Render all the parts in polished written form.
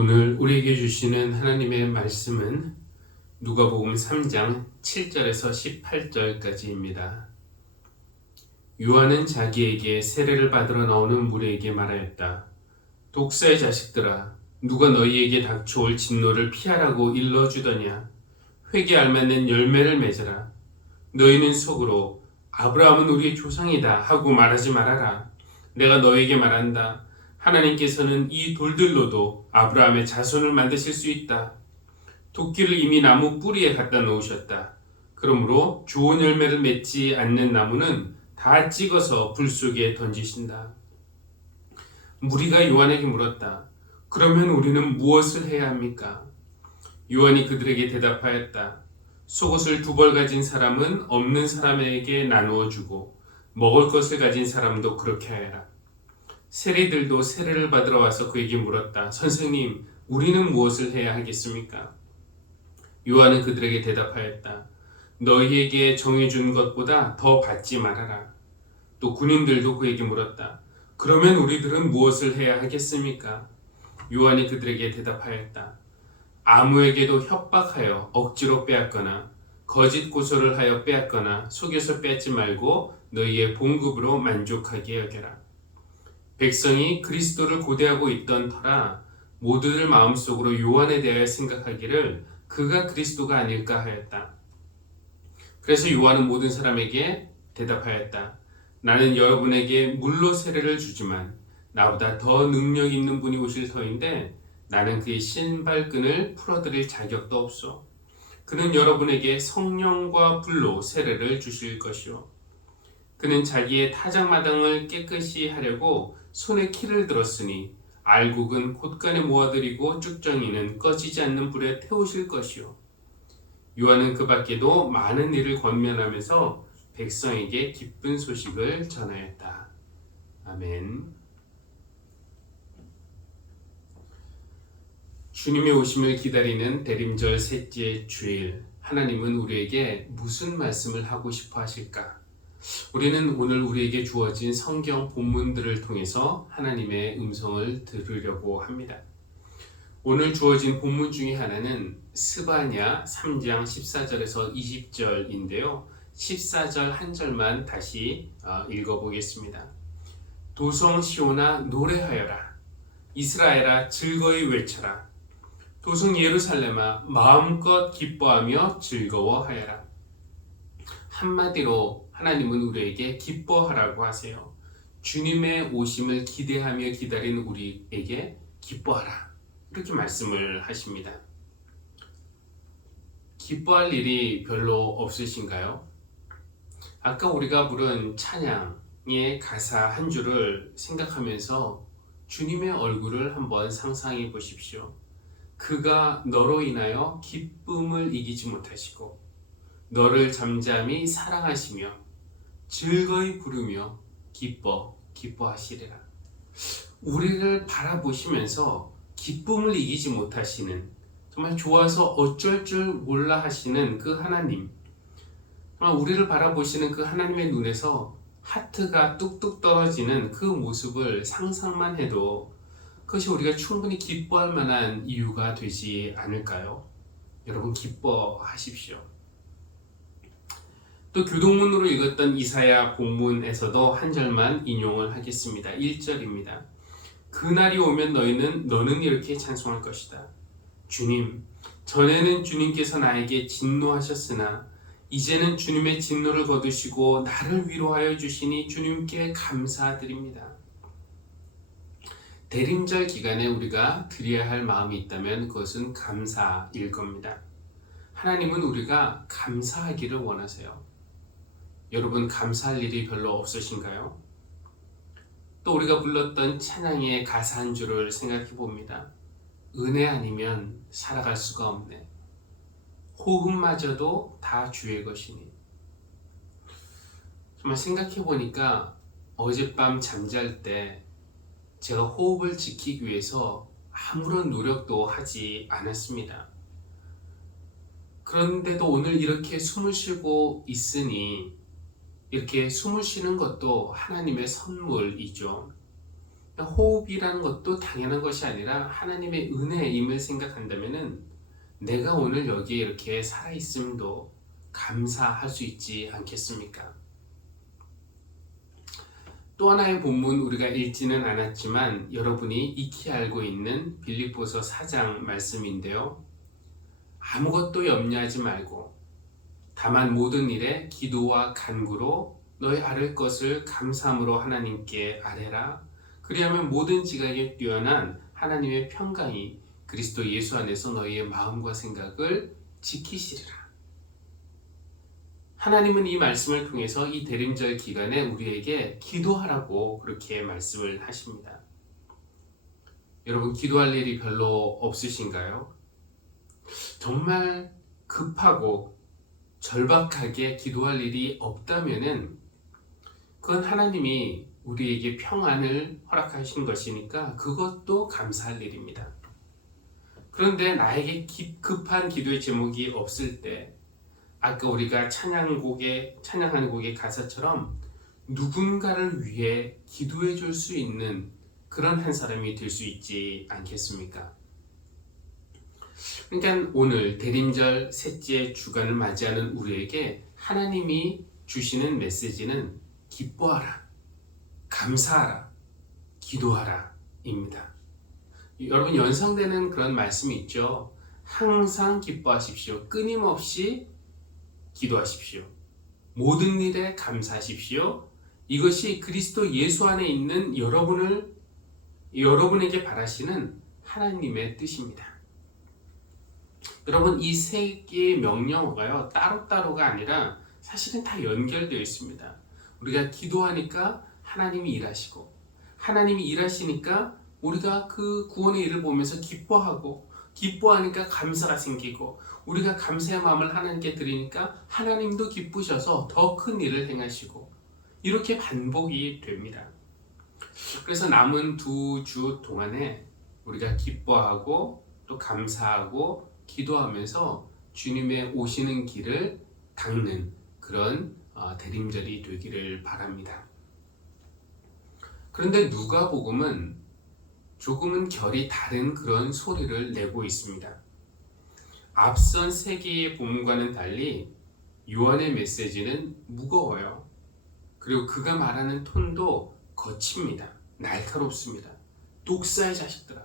오늘 우리에게 주시는 하나님의 말씀은 누가복음 3장 7절에서 18절까지입니다. 요한은 자기에게 세례를 받으러 나오는 무리에게 말하였다. 독사의 자식들아, 누가 너희에게 닥쳐올 진노를 피하라고 일러주더냐? 회개 알맞는 열매를 맺으라. 너희는 속으로 아브라함은 우리의 조상이다 하고 말하지 말아라. 내가 너희에게 말한다. 하나님께서는 이 돌들로도 아브라함의 자손을 만드실 수 있다. 도끼를 이미 나무 뿌리에 갖다 놓으셨다. 그러므로 좋은 열매를 맺지 않는 나무는 다 찍어서 불 속에 던지신다. 무리가 요한에게 물었다. 그러면 우리는 무엇을 해야 합니까? 요한이 그들에게 대답하였다. 속옷을 2벌 가진 사람은 없는 사람에게 나누어 주고 먹을 것을 가진 사람도 그렇게 하여라. 세리들도 세례를 받으러 와서 그에게 물었다. 선생님, 우리는 무엇을 해야 하겠습니까? 요한은 그들에게 대답하였다. 너희에게 정해준 것보다 더 받지 말아라. 또 군인들도 그에게 물었다. 그러면 우리들은 무엇을 해야 하겠습니까? 요한이 그들에게 대답하였다. 아무에게도 협박하여 억지로 빼앗거나 거짓 고소를 하여 빼앗거나 속여서 빼앗지 말고 너희의 봉급으로 만족하게 여겨라. 백성이 그리스도를 고대하고 있던 터라 모두들 마음속으로 요한에 대하여 생각하기를 그가 그리스도가 아닐까 하였다. 그래서 요한은 모든 사람에게 대답하였다. 나는 여러분에게 물로 세례를 주지만 나보다 더 능력 있는 분이 오실 터인데 나는 그의 신발끈을 풀어드릴 자격도 없소. 그는 여러분에게 성령과 불로 세례를 주실 것이요. 그는 자기의 타작마당을 깨끗이 하려고 손에 키를 들었으니 알곡은 곳간에 모아들이고 쭉정이는 꺼지지 않는 불에 태우실 것이요. 요한은 그 밖에도 많은 일을 권면하면서 백성에게 기쁜 소식을 전하였다. 아멘. 주님의 오심을 기다리는 대림절 셋째 주일, 하나님은 우리에게 무슨 말씀을 하고 싶어 하실까? 우리는 오늘 우리에게 주어진 성경 본문들을 통해서 하나님의 음성을 들으려고 합니다. 오늘 주어진 본문 중에 하나는 스바냐 3장 14절에서 20절인데요. 14절 한 절만 다시 읽어보겠습니다. 도성 시온아 노래하여라. 이스라엘아 즐거이 외쳐라. 도성 예루살렘아 마음껏 기뻐하며 즐거워하여라. 한마디로 하나님은 우리에게 기뻐하라고 하세요. 주님의 오심을 기대하며 기다리는 우리에게 기뻐하라. 이렇게 말씀을 하십니다. 기뻐할 일이 별로 없으신가요? 아까 우리가 부른 찬양의 가사 한 줄을 생각하면서 주님의 얼굴을 한번 상상해 보십시오. 그가 너로 인하여 기쁨을 이기지 못하시고 너를 잠잠히 사랑하시며 즐거이 부르며 기뻐하시리라. 우리를 바라보시면서 기쁨을 이기지 못하시는, 정말 좋아서 어쩔 줄 몰라 하시는 그 하나님, 정말 우리를 바라보시는 그 하나님의 눈에서 하트가 뚝뚝 떨어지는 그 모습을 상상만 해도 그것이 우리가 충분히 기뻐할 만한 이유가 되지 않을까요? 여러분 기뻐하십시오. 또 교동문으로 읽었던 이사야 본문에서도 한 절만 인용을 하겠습니다. 1절입니다. 그날이 오면 너는 이렇게 찬송할 것이다. 주님, 전에는 주님께서 나에게 진노하셨으나 이제는 주님의 진노를 거두시고 나를 위로하여 주시니 주님께 감사드립니다. 대림절 기간에 우리가 드려야 할 마음이 있다면 그것은 감사일 겁니다. 하나님은 우리가 감사하기를 원하세요. 여러분 감사할 일이 별로 없으신가요? 또 우리가 불렀던 찬양의 가사 한 줄을 생각해 봅니다. 은혜 아니면 살아갈 수가 없네. 호흡마저도 다 주의 것이니. 정말 생각해 보니까 어젯밤 잠잘 때 제가 호흡을 지키기 위해서 아무런 노력도 하지 않았습니다. 그런데도 오늘 이렇게 숨을 쉬고 있으니 이렇게 숨을 쉬는 것도 하나님의 선물이죠. 호흡이라는 것도 당연한 것이 아니라 하나님의 은혜임을 생각한다면은 내가 오늘 여기에 이렇게 살아있음도 감사할 수 있지 않겠습니까? 또 하나의 본문 우리가 읽지는 않았지만 여러분이 익히 알고 있는 빌립보서 4장 말씀인데요. 아무것도 염려하지 말고 다만 모든 일에 기도와 간구로 너희 아뢰 것을 감사함으로 하나님께 아뢰라. 그리하면 모든 지각에 뛰어난 하나님의 평강이 그리스도 예수 안에서 너희의 마음과 생각을 지키시리라. 하나님은 이 말씀을 통해서 이 대림절 기간에 우리에게 기도하라고 그렇게 말씀을 하십니다. 여러분, 기도할 일이 별로 없으신가요? 정말 급하고 절박하게 기도할 일이 없다면은 그건 하나님이 우리에게 평안을 허락하신 것이니까 그것도 감사할 일입니다. 그런데 나에게 급한 기도의 제목이 없을 때 아까 우리가 찬양하는 곡의 가사처럼 누군가를 위해 기도해 줄 수 있는 그런 한 사람이 될 수 있지 않겠습니까? 그러니까 오늘 대림절 셋째 주간을 맞이하는 우리에게 하나님이 주시는 메시지는 기뻐하라, 감사하라, 기도하라 입니다. 여러분, 연상되는 그런 말씀이 있죠. 항상 기뻐하십시오. 끊임없이 기도하십시오. 모든 일에 감사하십시오. 이것이 그리스도 예수 안에 있는 여러분에게 바라시는 하나님의 뜻입니다. 여러분, 이 세 개의 명령어가요, 따로따로가 아니라 사실은 다 연결되어 있습니다. 우리가 기도하니까 하나님이 일하시고, 하나님이 일하시니까 우리가 그 구원의 일을 보면서 기뻐하고, 기뻐하니까 감사가 생기고, 우리가 감사의 마음을 하나님께 드리니까 하나님도 기쁘셔서 더 큰 일을 행하시고, 이렇게 반복이 됩니다. 그래서 남은 2주 동안에 우리가 기뻐하고 또 감사하고 기도하면서 주님의 오시는 길을 닦는 그런 대림절이 되기를 바랍니다. 그런데 누가복음은 조금은 결이 다른 그런 소리를 내고 있습니다. 앞선 세 개의 본문과는 달리 요한의 메시지는 무거워요. 그리고 그가 말하는 톤도 거칩니다. 날카롭습니다. 독사의 자식들아,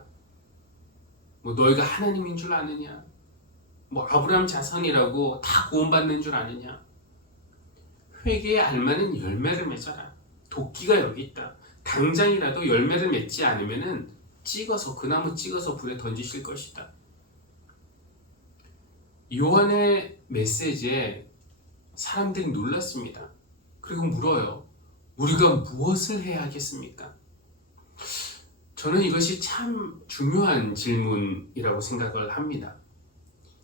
너희가 하나님인 줄 아느냐? 아브라함 자손이라고 다 구원받는 줄 아느냐? 회개에 알맞는 열매를 맺어라. 도끼가 여기 있다. 당장이라도 열매를 맺지 않으면은 그 나무 찍어서 불에 던지실 것이다. 요한의 메시지에 사람들이 놀랐습니다. 그리고 물어요. 우리가 무엇을 해야 하겠습니까? 저는 이것이 참 중요한 질문이라고 생각을 합니다.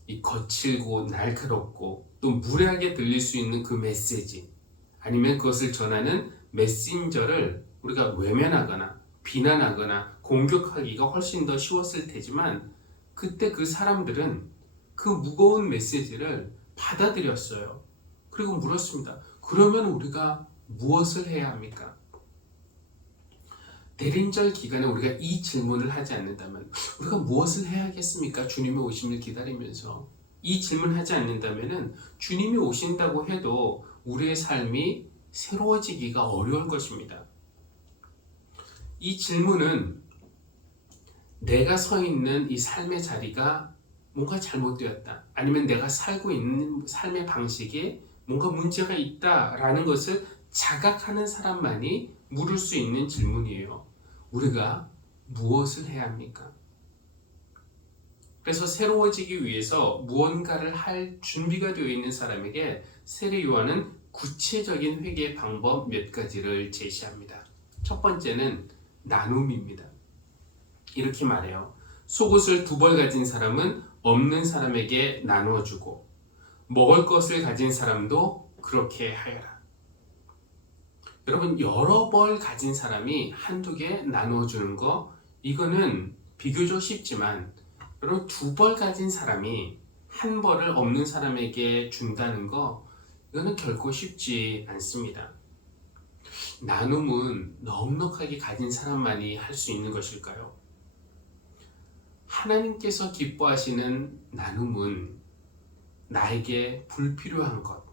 이 거칠고 날카롭고 또 무례하게 들릴 수 있는 그 메시지, 아니면 그것을 전하는 메신저를 우리가 외면하거나 비난하거나 공격하기가 훨씬 더 쉬웠을 테지만, 그때 그 사람들은 그 무거운 메시지를 받아들였어요. 그리고 물었습니다. 그러면 우리가 무엇을 해야 합니까? 대림절 기간에 우리가 이 질문을 하지 않는다면 우리가 무엇을 해야 하겠습니까? 주님의 오심을 기다리면서 이 질문하지 않는다면 주님이 오신다고 해도 우리의 삶이 새로워지기가 어려울 것입니다. 이 질문은 내가 서 있는 이 삶의 자리가 뭔가 잘못되었다, 아니면 내가 살고 있는 삶의 방식에 뭔가 문제가 있다라는 것을 자각하는 사람만이 물을 수 있는 질문이에요. 우리가 무엇을 해야 합니까? 그래서 새로워지기 위해서 무언가를 할 준비가 되어 있는 사람에게 세례 요한은 구체적인 회개 방법 몇 가지를 제시합니다. 첫 번째는 나눔입니다. 이렇게 말해요. 속옷을 2벌 가진 사람은 없는 사람에게 나누어주고, 먹을 것을 가진 사람도 그렇게 하여라. 여러분, 여러 벌 가진 사람이 한두 개 나누어주는 거, 이거는 비교적 쉽지만, 여러분 2벌 가진 사람이 1벌을 없는 사람에게 준다는 거, 이거는 결코 쉽지 않습니다. 나눔은 넉넉하게 가진 사람만이 할 수 있는 것일까요? 하나님께서 기뻐하시는 나눔은 나에게 불필요한 것,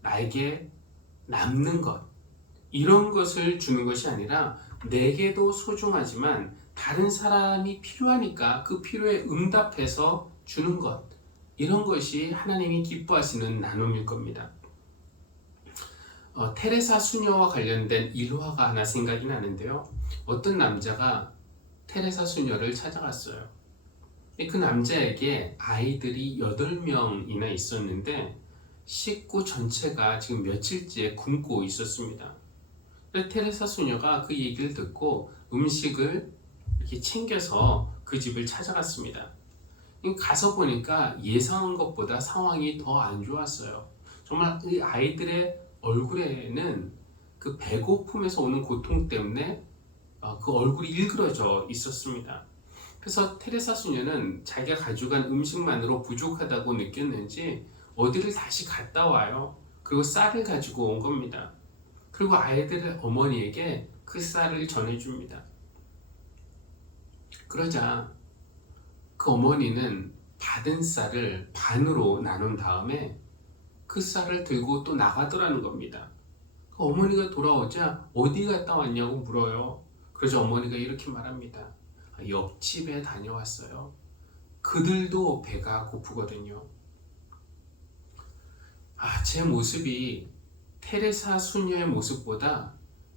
나에게 남는 것, 이런 것을 주는 것이 아니라 내게도 소중하지만 다른 사람이 필요하니까 그 필요에 응답해서 주는 것, 이런 것이 하나님이 기뻐하시는 나눔일 겁니다. 테레사 수녀와 관련된 일화가 하나 생각이 나는데요. 어떤 남자가 테레사 수녀를 찾아갔어요. 그 남자에게 아이들이 8명이나 있었는데 식구 전체가 지금 며칠째 굶고 있었습니다. 테레사 수녀가 그 얘기를 듣고 음식을 이렇게 챙겨서 그 집을 찾아갔습니다. 가서 보니까 예상한 것보다 상황이 더 안 좋았어요. 정말 이 아이들의 얼굴에는 그 배고픔에서 오는 고통 때문에 그 얼굴이 일그러져 있었습니다. 그래서 테레사 수녀는 자기가 가져간 음식만으로 부족하다고 느꼈는지 어디를 다시 갔다 와요. 그리고 쌀을 가지고 온 겁니다. 그리고 아이들의 어머니에게 그 쌀을 전해줍니다. 그러자 그 어머니는 받은 쌀을 반으로 나눈 다음에 그 쌀을 들고 또 나가더라는 겁니다. 그 어머니가 돌아오자 어디 갔다 왔냐고 물어요. 그러자 어머니가 이렇게 말합니다. 옆집에 다녀왔어요. 그들도 배가 고프거든요. 제 모습이 테레사 수녀의 모습보다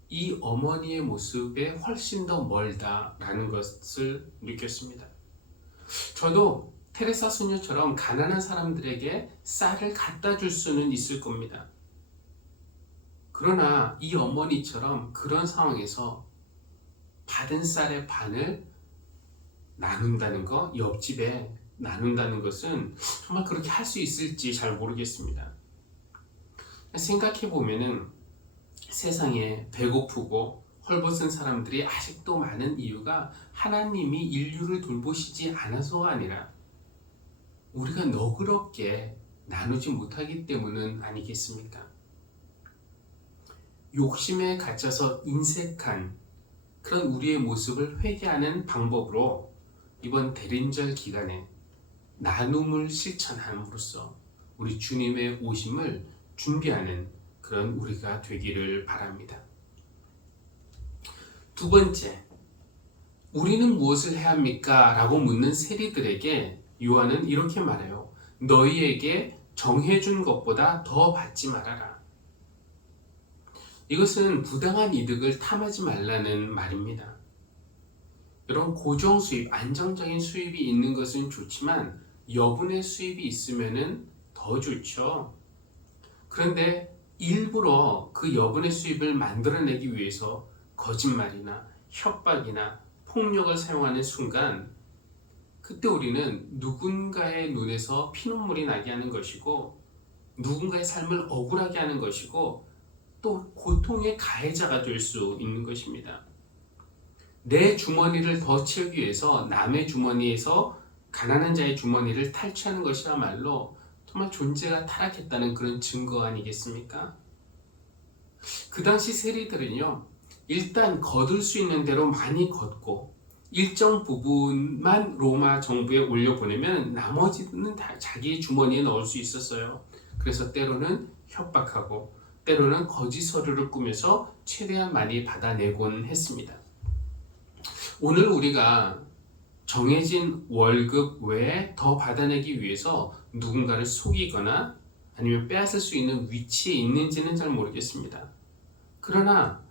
이 어머니의 모습에 훨씬 더 멀다라는 것을 느꼈습니다. 저도 테레사 수녀처럼 가난한 사람들에게 쌀을 갖다 줄 수는 있을 겁니다. 그러나 이 어머니처럼 그런 상황에서 받은 쌀의 반을 나눈다는 것, 옆집에 나눈다는 것은 정말 그렇게 할 수 있을지 잘 모르겠습니다. 생각해 보면은 세상에 배고프고 헐벗은 사람들이 아직도 많은 이유가 하나님이 인류를 돌보시지 않아서가 아니라 우리가 너그럽게 나누지 못하기 때문은 아니겠습니까? 욕심에 갇혀서 인색한 그런 우리의 모습을 회개하는 방법으로 이번 대림절 기간에 나눔을 실천함으로써 우리 주님의 오심을 준비하는 그런 우리가 되기를 바랍니다. 두 번째, 우리는 무엇을 해야 합니까? 라고 묻는 세리들에게 요한은 이렇게 말해요. 너희에게 정해준 것보다 더 받지 말아라. 이것은 부당한 이득을 탐하지 말라는 말입니다. 여러분, 고정 수입, 안정적인 수입이 있는 것은 좋지만 여분의 수입이 있으면 더 좋죠. 그런데 일부러 그 여분의 수입을 만들어내기 위해서 거짓말이나 협박이나 폭력을 사용하는 순간 그때 우리는 누군가의 눈에서 피눈물이 나게 하는 것이고 누군가의 삶을 억울하게 하는 것이고 또 고통의 가해자가 될 수 있는 것입니다. 내 주머니를 더 채우기 위해서 남의 주머니에서 가난한 자의 주머니를 탈취하는 것이야말로 정말 존재가 타락했다는 그런 증거 아니겠습니까? 그 당시 세리들은요, 일단 거둘 수 있는 대로 많이 걷고 일정 부분만 로마 정부에 올려보내면 나머지는 다 자기 주머니에 넣을 수 있었어요. 그래서 때로는 협박하고 때로는 거짓 서류를 꾸며서 최대한 많이 받아내곤 했습니다. 오늘 우리가 정해진 월급 외에 더 받아내기 위해서 누군가를 속이거나 아니면 빼앗을 수 있는 위치에 있는지는 잘 모르겠습니다. 그러나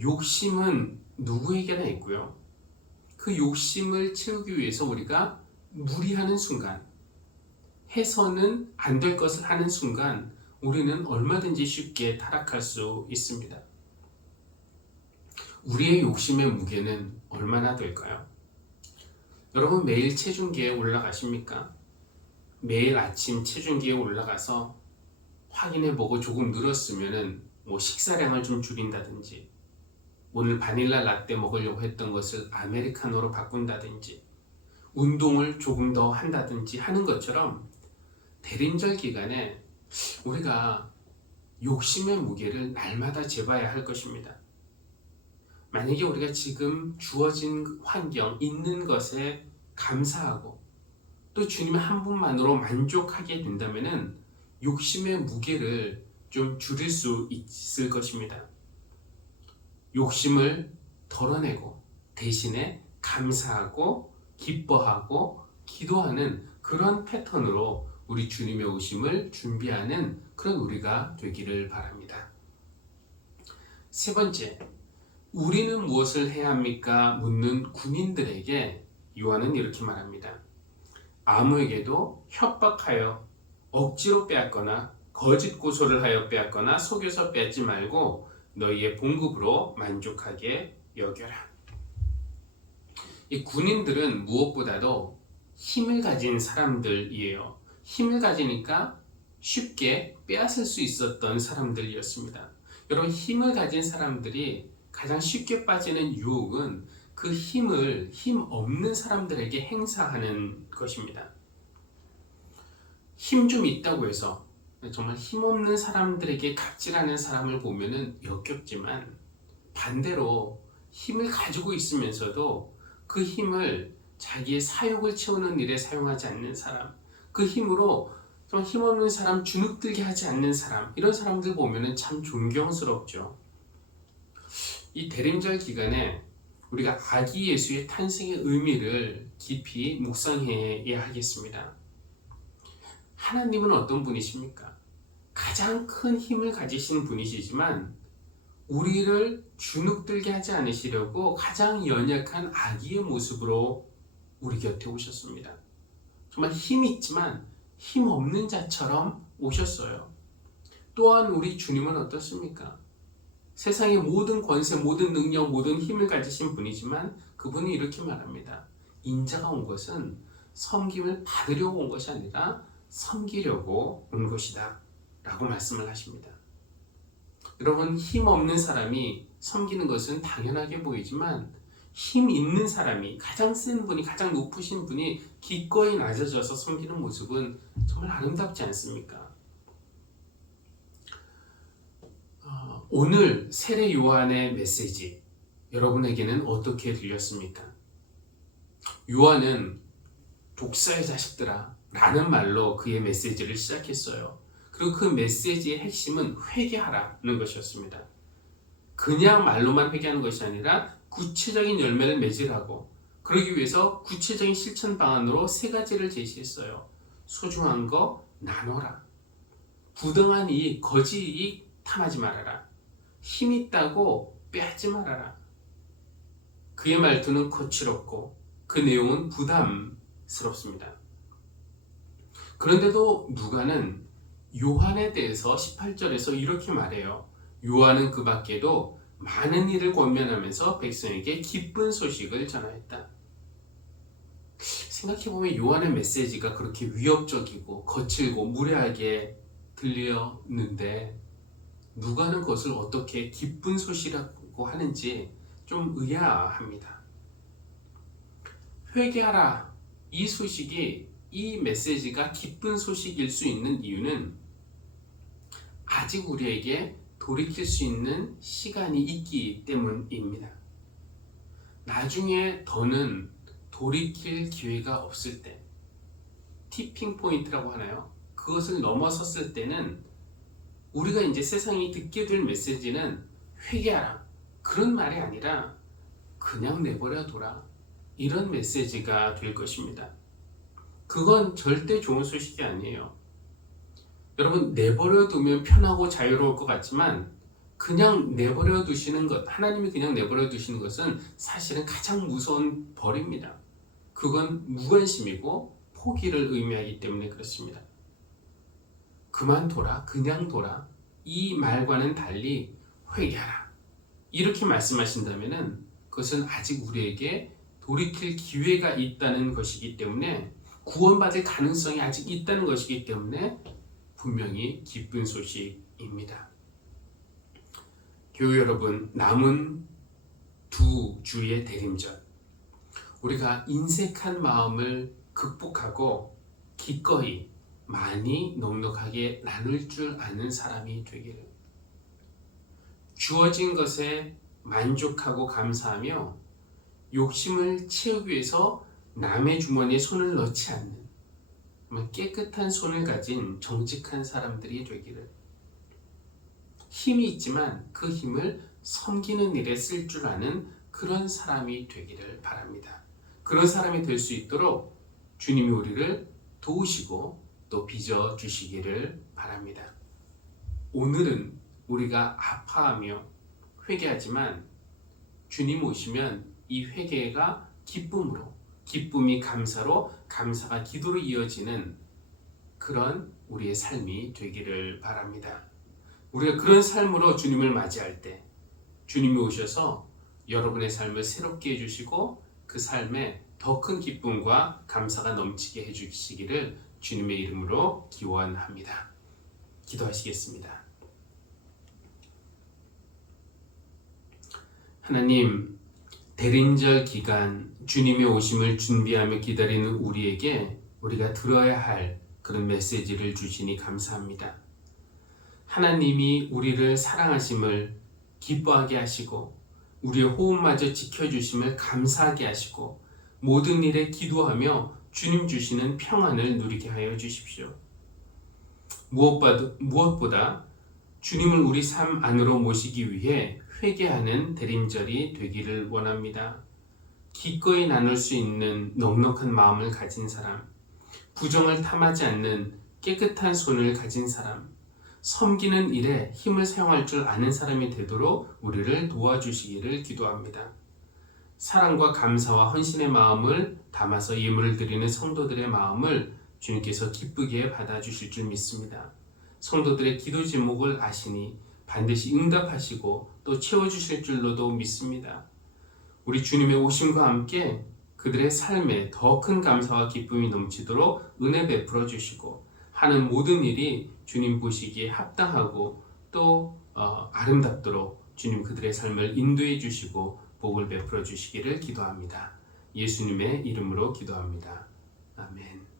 욕심은 누구에게나 있고요. 그 욕심을 채우기 위해서 우리가 무리하는 순간, 해서는 안 될 것을 하는 순간 우리는 얼마든지 쉽게 타락할 수 있습니다. 우리의 욕심의 무게는 얼마나 될까요? 여러분, 매일 체중계에 올라가십니까? 매일 아침 체중계에 올라가서 확인해보고 조금 늘었으면은 식사량을 좀 줄인다든지 오늘 바닐라 라떼 먹으려고 했던 것을 아메리카노로 바꾼다든지 운동을 조금 더 한다든지 하는 것처럼 대림절 기간에 우리가 욕심의 무게를 날마다 재봐야 할 것입니다. 만약에 우리가 지금 주어진 환경, 있는 것에 감사하고 또 주님의 한 분만으로 만족하게 된다면은 욕심의 무게를 좀 줄일 수 있을 것입니다. 욕심을 덜어내고 대신에 감사하고 기뻐하고 기도하는 그런 패턴으로 우리 주님의 오심을 준비하는 그런 우리가 되기를 바랍니다. 세 번째, 우리는 무엇을 해야 합니까? 묻는 군인들에게 요한은 이렇게 말합니다. 아무에게도 협박하여 억지로 빼앗거나 거짓 고소를 하여 빼앗거나 속여서 빼앗지 말고 너희의 봉급으로 만족하게 여겨라. 이 군인들은 무엇보다도 힘을 가진 사람들이에요. 힘을 가지니까 쉽게 빼앗을 수 있었던 사람들이었습니다. 여러분, 힘을 가진 사람들이 가장 쉽게 빠지는 유혹은 그 힘을 힘 없는 사람들에게 행사하는 것입니다. 힘 좀 있다고 해서 정말 힘없는 사람들에게 갑질하는 사람을 보면은 역겹지만, 반대로 힘을 가지고 있으면서도 그 힘을 자기의 사욕을 채우는 일에 사용하지 않는 사람, 그 힘으로 좀 힘없는 사람 주눅들게 하지 않는 사람, 이런 사람들 보면은 참 존경스럽죠. 이 대림절 기간에 우리가 아기 예수의 탄생의 의미를 깊이 묵상해야 하겠습니다. 하나님은 어떤 분이십니까? 가장 큰 힘을 가지신 분이시지만 우리를 주눅들게 하지 않으시려고 가장 연약한 아기의 모습으로 우리 곁에 오셨습니다. 정말 힘이 있지만 힘 없는 자처럼 오셨어요. 또한 우리 주님은 어떻습니까? 세상의 모든 권세, 모든 능력, 모든 힘을 가지신 분이지만 그분이 이렇게 말합니다. 인자가 온 것은 섬김을 받으려고 온 것이 아니라 섬기려고 온 것이다 라고 말씀을 하십니다. 여러분, 힘 없는 사람이 섬기는 것은 당연하게 보이지만 힘 있는 사람이, 가장 센 분이, 가장 높으신 분이 기꺼이 낮아져서 섬기는 모습은 정말 아름답지 않습니까? 오늘 세례 요한의 메시지, 여러분에게는 어떻게 들렸습니까? 요한은 독사의 자식들아 라는 말로 그의 메시지를 시작했어요. 그리고 그 메시지의 핵심은 회개하라는 것이었습니다. 그냥 말로만 회개하는 것이 아니라 구체적인 열매를 맺으라고, 그러기 위해서 구체적인 실천 방안으로 세 가지를 제시했어요. 소중한 거 나눠라, 부당한 이익, 거짓 이익 탐하지 말아라, 힘 있다고 빼앗지 말아라. 그의 말투는 거칠었고 그 내용은 부담스럽습니다. 그런데도 누가는 요한에 대해서 18절에서 이렇게 말해요. 요한은 그 밖에도 많은 일을 권면하면서 백성에게 기쁜 소식을 전하였다. 생각해보면 요한의 메시지가 그렇게 위협적이고 거칠고 무례하게 들렸는데 누가는 그것을 어떻게 기쁜 소식이라고 하는지 좀 의아합니다. 회개하라, 이 소식이, 이 메시지가 기쁜 소식일 수 있는 이유는 아직 우리에게 돌이킬 수 있는 시간이 있기 때문입니다. 나중에 더는 돌이킬 기회가 없을 때, 티핑 포인트라고 하나요? 그것을 넘어섰을 때는 우리가 이제 세상이 듣게 될 메시지는 회개하라, 그런 말이 아니라 그냥 내버려둬라, 이런 메시지가 될 것입니다. 그건 절대 좋은 소식이 아니에요. 여러분, 내버려두면 편하고 자유로울 것 같지만 그냥 내버려 두시는 것, 하나님이 그냥 내버려 두시는 것은 사실은 가장 무서운 벌입니다. 그건 무관심이고 포기를 의미하기 때문에 그렇습니다. 그만둬라, 그냥 둬라, 이 말과는 달리 회개하라, 이렇게 말씀하신다면 그것은 아직 우리에게 돌이킬 기회가 있다는 것이기 때문에, 구원받을 가능성이 아직 있다는 것이기 때문에 분명히 기쁜 소식입니다. 교회 여러분, 남은 두 주의 대림절, 우리가 인색한 마음을 극복하고 기꺼이 많이 넉넉하게 나눌 줄 아는 사람이 되기를, 주어진 것에 만족하고 감사하며 욕심을 채우기 위해서 남의 주머니에 손을 넣지 않는 깨끗한 손을 가진 정직한 사람들이 되기를, 힘이 있지만 그 힘을 섬기는 일에 쓸 줄 아는 그런 사람이 되기를 바랍니다. 그런 사람이 될 수 있도록 주님이 우리를 도우시고 또 빚어주시기를 바랍니다. 오늘은 우리가 아파하며 회개하지만 주님 오시면 이 회개가 기쁨으로, 기쁨이 감사로, 감사가 기도로 이어지는 그런 우리의 삶이 되기를 바랍니다. 우리가 그런 삶으로 주님을 맞이할 때 주님이 오셔서 여러분의 삶을 새롭게 해주시고 그 삶에 더 큰 기쁨과 감사가 넘치게 해주시기를 주님의 이름으로 기원합니다. 기도하시겠습니다. 하나님, 대림절 기간 주님의 오심을 준비하며 기다리는 우리에게 우리가 들어야 할 그런 메시지를 주시니 감사합니다. 하나님이 우리를 사랑하심을 기뻐하게 하시고 우리의 호흡마저 지켜주심을 감사하게 하시고 모든 일에 기도하며 주님 주시는 평안을 누리게 하여 주십시오. 무엇보다 주님을 우리 삶 안으로 모시기 위해 회개하는 대림절이 되기를 원합니다. 기꺼이 나눌 수 있는 넉넉한 마음을 가진 사람, 부정을 탐하지 않는 깨끗한 손을 가진 사람, 섬기는 일에 힘을 사용할 줄 아는 사람이 되도록 우리를 도와주시기를 기도합니다. 사랑과 감사와 헌신의 마음을 담아서 예물을 드리는 성도들의 마음을 주님께서 기쁘게 받아주실 줄 믿습니다. 성도들의 기도 제목을 아시니 반드시 응답하시고 또 채워주실 줄로도 믿습니다. 우리 주님의 오심과 함께 그들의 삶에 더 큰 감사와 기쁨이 넘치도록 은혜 베풀어 주시고 하는 모든 일이 주님 보시기에 합당하고 또 아름답도록 주님 그들의 삶을 인도해 주시고 복을 베풀어 주시기를 기도합니다. 예수님의 이름으로 기도합니다. 아멘.